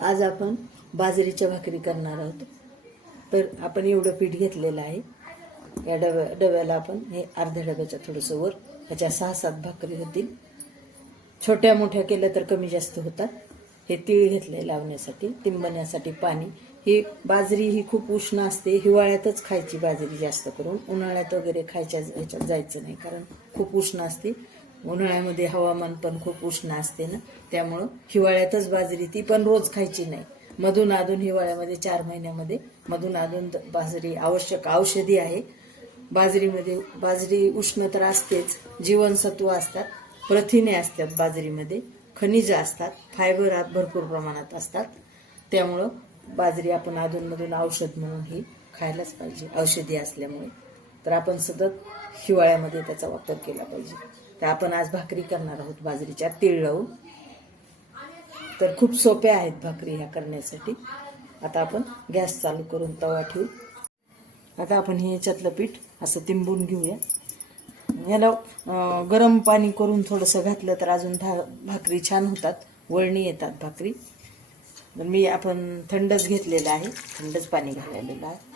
आज आपण बाजरीच्या भाकरी करणार आहोत. तर आपण एवढं पीठ घेतलेलं आहे. या डब्या डब्याला आपण हे अर्ध्या डब्याच्या थोडंसं वर ह्याच्या सहा सात भाकरी होतील. छोट्या मोठ्या केल्या तर कमी जास्त होतात. हे तीळ घेतले लावण्यासाठी तिंबण्यासाठी पाणी. ही बाजरी ही खूप उष्ण असते. हिवाळ्यातच खायची बाजरी जास्त करून. उन्हाळ्यात वगैरे खायच्या ह्याच्यात जायचं नाही कारण खूप उष्ण असते. उन्हाळ्यामध्ये हवामान पण खूप उष्ण असते ना त्यामुळं हिवाळ्यातच बाजरी ती पण रोज खायची नाही. मधून अधून हिवाळ्यामध्ये चार महिन्यामध्ये मधून अधून बाजरी आवश्यक औषधी आहे. बाजरीमध्ये बाजरी उष्ण तर असतेच जीवनसत्व असतात प्रथिने असतात बाजरीमध्ये खनिजं असतात फायबर भरपूर प्रमाणात असतात. त्यामुळं बाजरी आपण अधूनमधून औषध म्हणून ही खायलाच पाहिजे औषधी असल्यामुळे. तर आपण सतत हिवाळ्यामध्ये त्याचा वापर केला पाहिजे. तर आपण आज भाकरी करणार आहोत बाजरीच्या तीळ लावून. तर खूप सोप्या आहेत भाकरी ह्या करण्यासाठी. आता आपण गॅस चालू करून तवा ठेवू. आता आपण हे याच्यातलं पीठ असं तिंबून घेऊया. याला गरम पाणी करून थोडंसं घातलं तर अजून भा भाकरी छान होतात. वळणी येतात भाकरी. मी आपण थंडच घेतलेलं आहे. थंडच पाणी घालायलेलं आहे.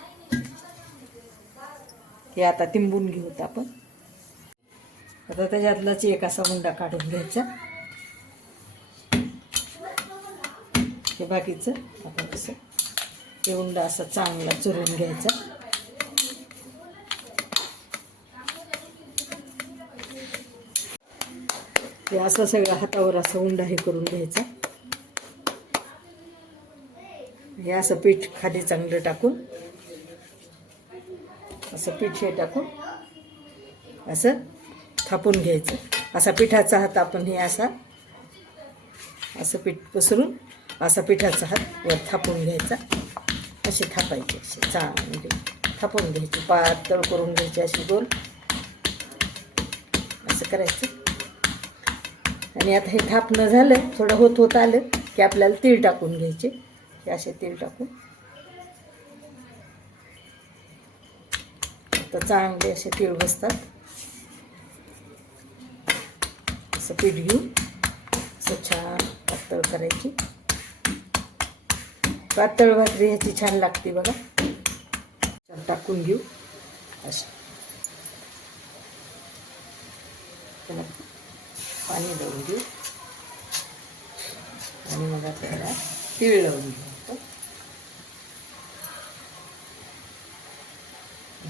हे आता तिंबून घेऊत आपण. आता त्याच्यातलाच एक असा उंडा काढून घ्यायचा. हे बाकीचं आपण असं हे उंडा असा चांगला चुरून घ्यायचा. हे असं सगळं हातावर असं उंडा हे करून घ्यायचा. हे असं पीठ खाली चांगलं टाकून. असं पीठ हे टाकून असं थापून घ्यायचं. असा पिठाचा हात आपण हे असा असं पीठ पसरून असा पिठाचा हात वर थापून घ्यायचा. असे थापायचे असे चांगले म्हणजे थापून घ्यायचे पातळ करून घ्यायचे असे गोल असं करायचं. आणि आता हे थापणं झालं थोडं होत होत आलं की आपल्याला तीळ टाकून घ्यायचे. हे असे तीळ टाकून तर चांगले असे तीळ बसतात. असं पीठ घेऊन असं छान पातळ करायची. पातळ भाकरी ह्याची छान लागते बघा. छान टाकून घेऊ. अशी. त्याला पाणी लावून घेऊ. आणि मग आपल्याला तीळ लावून घेऊ आपण.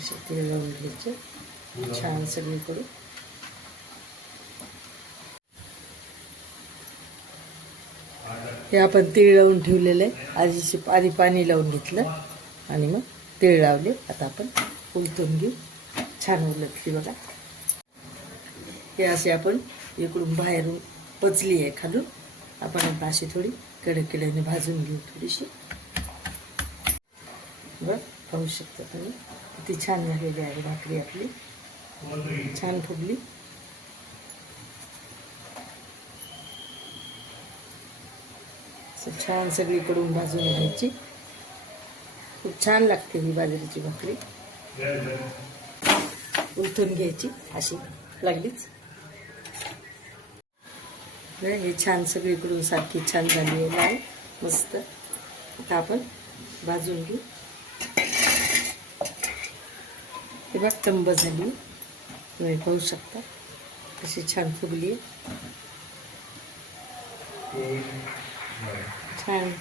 असे तीळ लावून छान छान करू हे आपण तीळ लावून ठेवलेलं. आहे आधीची आधी पाणी लावून घेतलं. आणि मग तीळ लावले. आता आपण उलतून घेऊ. छान उलटली बघा. हे असे आपण इकडून बाहेरून पचली आहे खालून. आपण आता अशी थोडी कडक केल्याने भाजून घेऊ थोडीशी. बघ पाहू शकता तुम्ही. ती छान झालेली आहे भाकरी आपली. छान फुगली. छान सगळीकडून भाजून घ्यायची. खूप छान लागते ही बाजरीची भाकरी. उलटून घ्यायची अशी लागलीच. नाही, हे छान सगळीकडून सारखी छान झाली आहे मस्त. आता आपण भाजून घेऊ. हे बघ तंब झाली. तुम्ही पाहू शकता. कशी छान फुगली. आहे छान.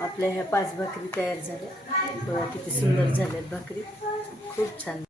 आपल्या ह्या पाच भाकरी तयार झाल्या. बघा किती सुंदर झाल्यात भाकरी. खूप छान.